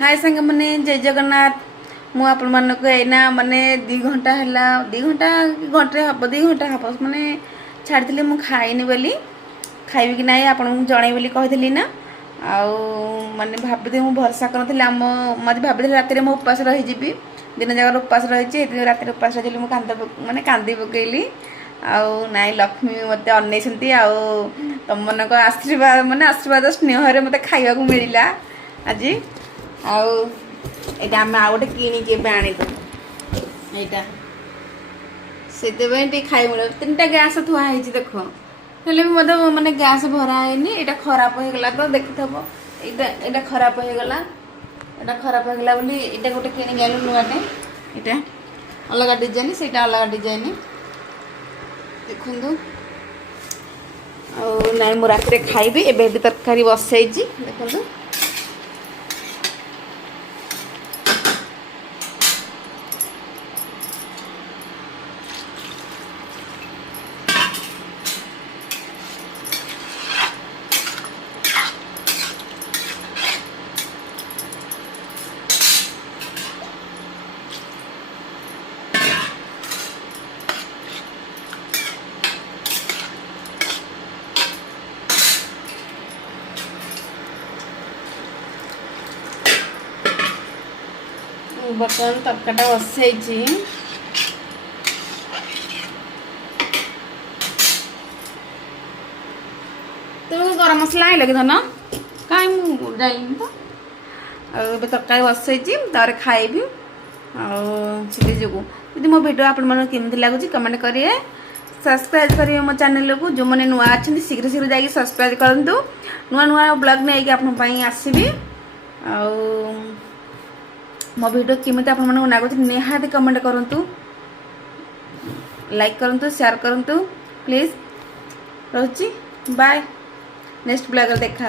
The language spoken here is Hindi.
हाय सांग मैंने जय जगन्नाथ। मु आपण मानक एना माने 2 घंटा है 2 घंटा घंटे हम 2 घंटा हम माने छाड़ी मु खाइनी बोली खाइबी कि ना आपन जन बोली कही ना आउ माने भाभी मु भरसा कर आम मत भाभी राति मु उपास रही दिन जाक उपास रही राति उपास रही मुझे माने कांदी पकेली आउ नाई लक्ष्मी मत अनैछंती आउ तुम मनक आशीर्वाद माने आशीर्वाद स्नेह मत खाइबा को मिलला आज आउ एटा आम आउ गोटे किणिकी आणीदु एटा से खाई मिल 3टा गैस थुआ है देख हेल्ले भी मत माने गैस भरा है एटा खराब हो गला तो देखुथब एटा खराब हो गला एटा खराब हो गला बोली एटा गोटे किणिकी आलु नुआटे एटा अलग डिजाइन सेटा अलग डिजाइन देखु नाई मु राति खाइबी एबे तरकारी बसाई देखु बर्तमान तरकाटा बसाई तुम गरम मसला आई लगे धन कहीं जाइनी तो तरकारी बसाई तार खाइबी आती जो यदि मो भिडियो आपण मन केमती लगुच कमेंट करिए सब्सक्राइब करिए मो चैनल को जो मैंने नुआ अच्छा शीघ्र शीघ्र जाकि सब्सक्राइब करूँ नुआ नुआ ब्लॉग नहीं आपन आसबि मो वीडियो केमी आप लगुच निहाती कमेंट करूँ लाइक करूँ शेयर करूँ प्लीज रोची बाय नेक्स्ट ब्लॉग देखा।